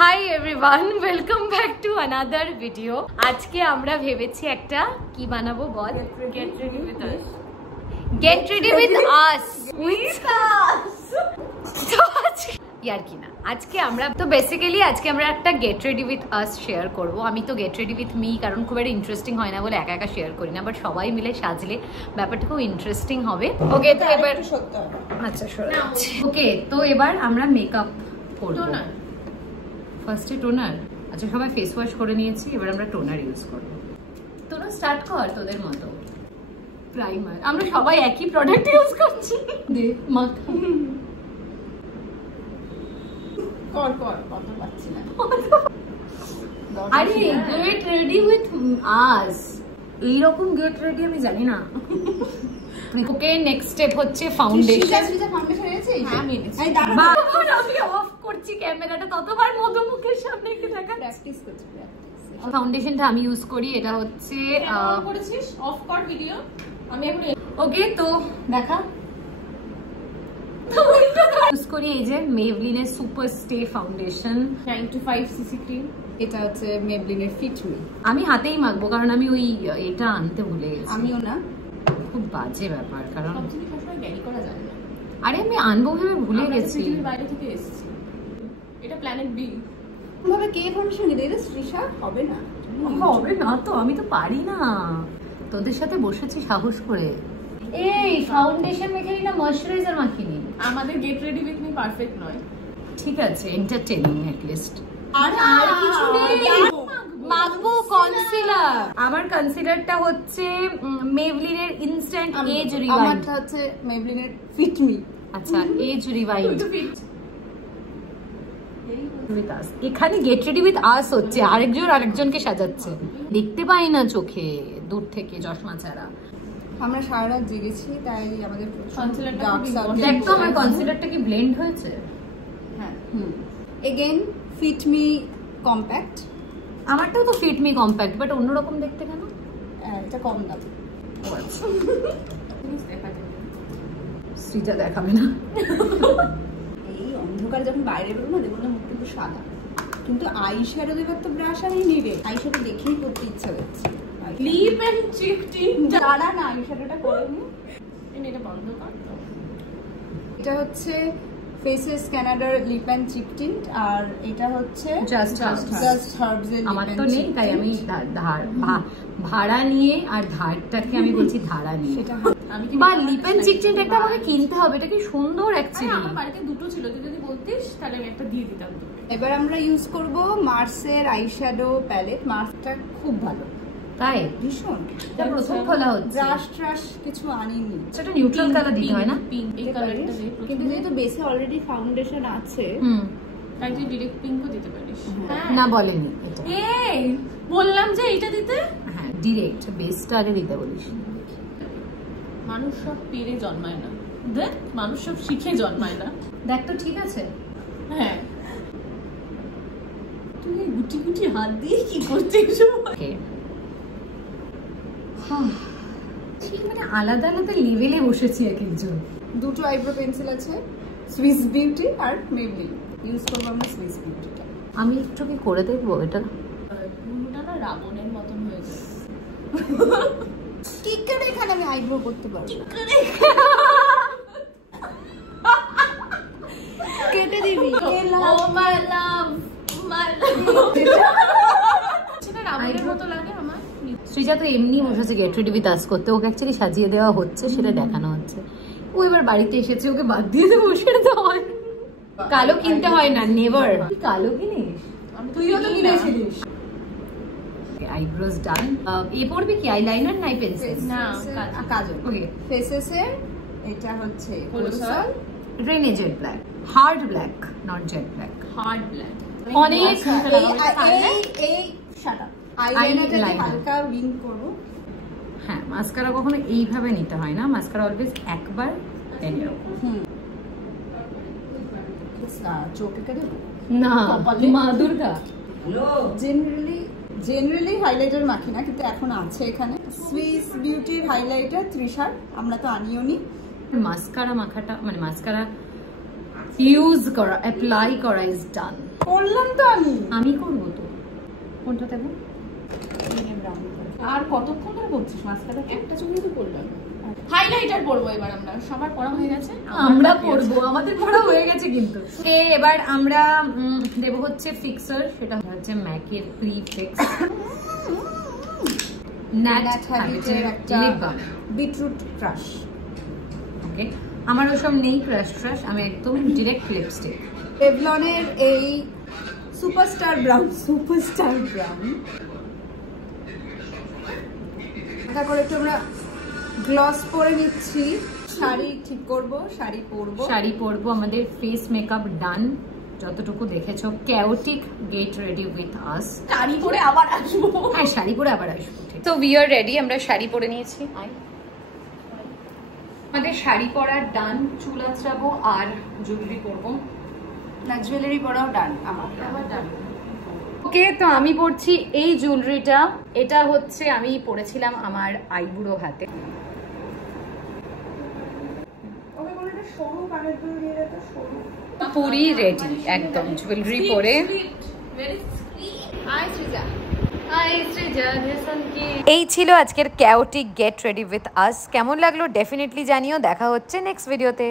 High everyone, welcome back to another video. আজকে আমরা ভেবেছি একটা কি বানাবো বল? Get ready with us. Get ready with us ইয়ার কি না, আজকে আমরা তো বেসিক্যালি আজকে আমরা একটা get ready with us share করবো। আমি তো গেট রেডি উইথ মি কারণ খুব একটা ইন্টারেস্টিং হয় না বলে একা একা শেয়ার করি না, বাট সবাই মিলে সাজলে ব্যাপারটা খুব ইন্টারেস্টিং হবে। ওকে, তো এবার আচ্ছা ওকে, তো এবার আমরা মেকআপ করবো। ফার্স্টে টোনার। আচ্ছা, সবাই ফেস ওয়াশ করে নিয়েছি, এবার আমরা টোনার ইউজ করবো। তোরা স্টার্ট কর তোদের মতো। প্রাইমার, আমরা সবাই একই প্রোডাক্ট ইউজ করছি। দে মাথা কর কর কত পাচ্ছি না। আরে গেট রেডি উইথ আস, এইরকম গেট রেডি আমি জানি না। ওকে, নেক্সট স্টেপ হচ্ছে ফাউন্ডেশন। ফাউন্ডেশন এনেছি? হ্যাঁ আমি এনেছি। আমি অফ করছি ক্যামেরাটা, ততবার মধুমুখের সামনে একটু দেখা। প্র্যাকটিস করছি। ফাউন্ডেশনটা আমি ইউজ করি, এটা হচ্ছে করেছিস অফ কর ভিডিও। আমি এখন ওকে, তো দেখা ইউজ করি এই যে মেবলিনের super stay foundation 925 CC cream. এটা হচ্ছে মেবলিনের ফিট মি। আমি হাতেই মাখবো কারণ আমি ওই এটা আনতে ভুলে গেছি। আমিও না, খুব বাজে ব্যাপার, কারণ সবসময় ক্যারি করা যায় না। আরে আমি আনবো ভেবে ভুলে গেছি, বাইরে থেকে এসেছি। এটা প্ল্যানেট বি। ভাবে কে ফাউন্ডেশন দিলে এটা শ্রীষা হবে না? হবে না তো, আমি তো পারি না। তোদের সাথে বসেছি সাহস করে। এই ফাউন্ডেশন মেখেই না ময়শ্চারাইজার মাখিনি। আমাদের gate ready with me perfect নয়। ঠিক আছে, এন্টারটেইনিং এট লিস্ট। আর কিছু নেই, মাখবো কনসিলার। আমার কনসিলারটা হচ্ছে মেবলিনের ইনস্ট্যান্ট এজ রিভাইন্ড। আমারটা হচ্ছে মেবলিনের ফিট মি। আচ্ছা, এজ রিভাইন্ড। এখানে গেট রেডি উইথ আস হচ্ছে, আরেকজনকে সাজাচ্ছে। দেখতে পাই না চোখে দূর থেকে চশমা ছাড়া। আমরা সারা রাত জেগেছি, তাই আমাদের দেখ তো আমার কনসিলারটা কি ব্লেন্ড হয়েছে? হ্যাঁ। Again fit me compact. আমারটাও তো ফিট মি কম্প্যাক্ট, বাট অন্যরকম দেখতে কেন? এটা কম দাম। শ্রীটা দেখাবে না। এই অন্ধকারে যখন বাইরে বেরোবো না, দেখবো না মুখ কিন্তু সাদা, কিন্তু আই শ্যাডো দেবার তো ব্রাশ আমি নিবে। আই শ্যাডো দেখেই করতে ইচ্ছা হচ্ছে। লিপ এন্ড চিক টিন দাঁড়া না, আই শ্যাডোটা করে নি। এটা বন্ধ কর তো। এটা হচ্ছে ফেসেস কানাডার লিপ এন্ড চিক টিন্ট, আর এটা হচ্ছে জাস্ট হার্বস এর। আমার তো নেই, তাই আমি ভাড়া নিয়ে, আর ধারটাকে আমি বলছি ধারা নিয়ে। বা লিপ এন্ড চিক টিন্ট একটা আমাকে কিনতে হবে, এটা কি সুন্দর অ্যাকচুয়ালি। আমার বাড়িতে দুটো ছিল, তুই যদি বলতিস তাহলে আমি একটা দিয়ে দিতাম তোকে। এবার আমরা ইউজ করব মার্সের আইশ্যাডো প্যালেট। মার্সটা খুব ভালো, তাই ভীষণ। এটা প্রথম খোলা হচ্ছে, ব্রাশ ট্রাশ কিছু আনিনি। সেটা নিউট্রাল কালার দিতে হয় না? পিঙ্ক এই কালারটা দে, কিন্তু যেহেতু বেসে অলরেডি ফাউন্ডেশন আছে, তাই তুই ডাইরেক্ট পিঙ্কও দিতে পারিস। না বলেনি এটা। এই বললাম যে এটা দিতে। হ্যাঁ, ডাইরেক্ট বেসটা আগে দিতে বলিস। মানুষ সব পেরে জন্মায় না, দেখ মানুষ সব শিখে জন্মায় না। দেখ তো ঠিক আছে। হ্যাঁ, তুই গুটি গুটি হাত দিয়ে কি করছিস? ঠিক মানে আলাদা আলাদা লেভেলে বসেছি এক একজন। দুটো আইব্রো পেন্সিল আছে, সুইস বিউটি আর মেবলিন। ইউজ করবো আমরা সুইস বিউটিটা। আমি একটু কি করে দেখবো এটা? পুরোটা না রাবণের মতন হয়ে যায়। কি করে এখানে আমি আইব্রো করতে পারবো? কেটে দিবি। ও মাই লাভ, মাই লাভ। সেটা রাবণের মতো লাগে আমার। শ্রীজা তো এমনি বসেছে গেট রেডি উইথ আস করতে, ওকে অ্যাকচুয়ালি সাজিয়ে দেওয়া হচ্ছে, সেটা দেখানো হচ্ছে। ও এবার বাড়িতে এসেছে, ওকে বাদ দিয়ে তো বসে যেতে হয়। কালো কিনতে হয় না, নেভার। কালো কিনিস? তুইও তো কিনেছিলিস। আইব্রোজ ডান। এ পড়বি কি আইলাইনার নাই পেন্সিল? না, কাজল। ওকে, ফেসেস এর এটা হচ্ছে কোলোসাল। রেনে jet black, hard black, not jet black, hard black. অনেক এই শাট আপ। আইলাইনারটা হালকা উইং করব। হ্যাঁ, মাস্কারা কখনো এইভাবে নিতে হয় না, মাস্কারা অলওয়েজ একবার টেনে রাখো। চোখে কেটে না, মা দুর্গা। জেনারেলি হাইলাইটার মাখি না, কিন্তু এখন আছে এখানে সুইস বিউটির হাইলাইটার তৃষার। আমরা তো আনিও নি। মাস্কারা মাখাটা মানে মাস্কারা ইউজ করা, অ্যাপ্লাই করা ইজ ডান। করলাম তো আমি করবো তো। কোনটা দেবো? আর কতক্ষণ ধরে বলছিস মাস্কারা? একটা চুমড়ি তো করলাম। হাইলাইটার পরবো এবার আমরা, সবার পড়া হয়ে গেছে, আমরা পরবো, আমাদের পড়া হয়ে গেছে কিন্তু। এবার আমরা দেবো হচ্ছে ফিক্সার, সেটা হচ্ছে ম্যাকের প্রি ফিক্স ন্যাট হ্যাবিটের একটা বিটরুট ক্রাশ। ওকে, আমার ওসব নেই ক্রাশ ট্রাশ, আমি একদম ডিরেক্ট লিপস্টিক। রেভলনের এই সুপারস্টার ব্রাউন তারপরে একটু আমরা গ্লস পরে নিচ্ছি। শাড়ি ঠিক করব, শাড়ি পরবো। আমাদের ফেস মেকআপ ডান, যতটুকু দেখেছো। chaotic get ready with us। Sari পরে আবার আসবো। হ্যাঁ, শাড়ি পরে আবার আসবো। তো we are ready, আমরা শাড়ি পরে নিয়েছি। আমাদের শাড়ি পরা ডান, চুল আঁচড়াবো আর জুয়েলারি পরবো। না, জুয়েলারি পরাও ডান, আমার আবার ডান। ওকে, তো আমি পরছি এই জুয়েলারিটা। এটা হচ্ছে আমি পরেছিলাম আমার আইবুড়ো হাতে। পুরি রেডি একদম, জুয়েলারি পরে। এই ছিল আজকের chaotic get ready with us। কেমন লাগলো ডেফিনেটলি জানিও। দেখা হচ্ছে নেক্সট ভিডিওতে।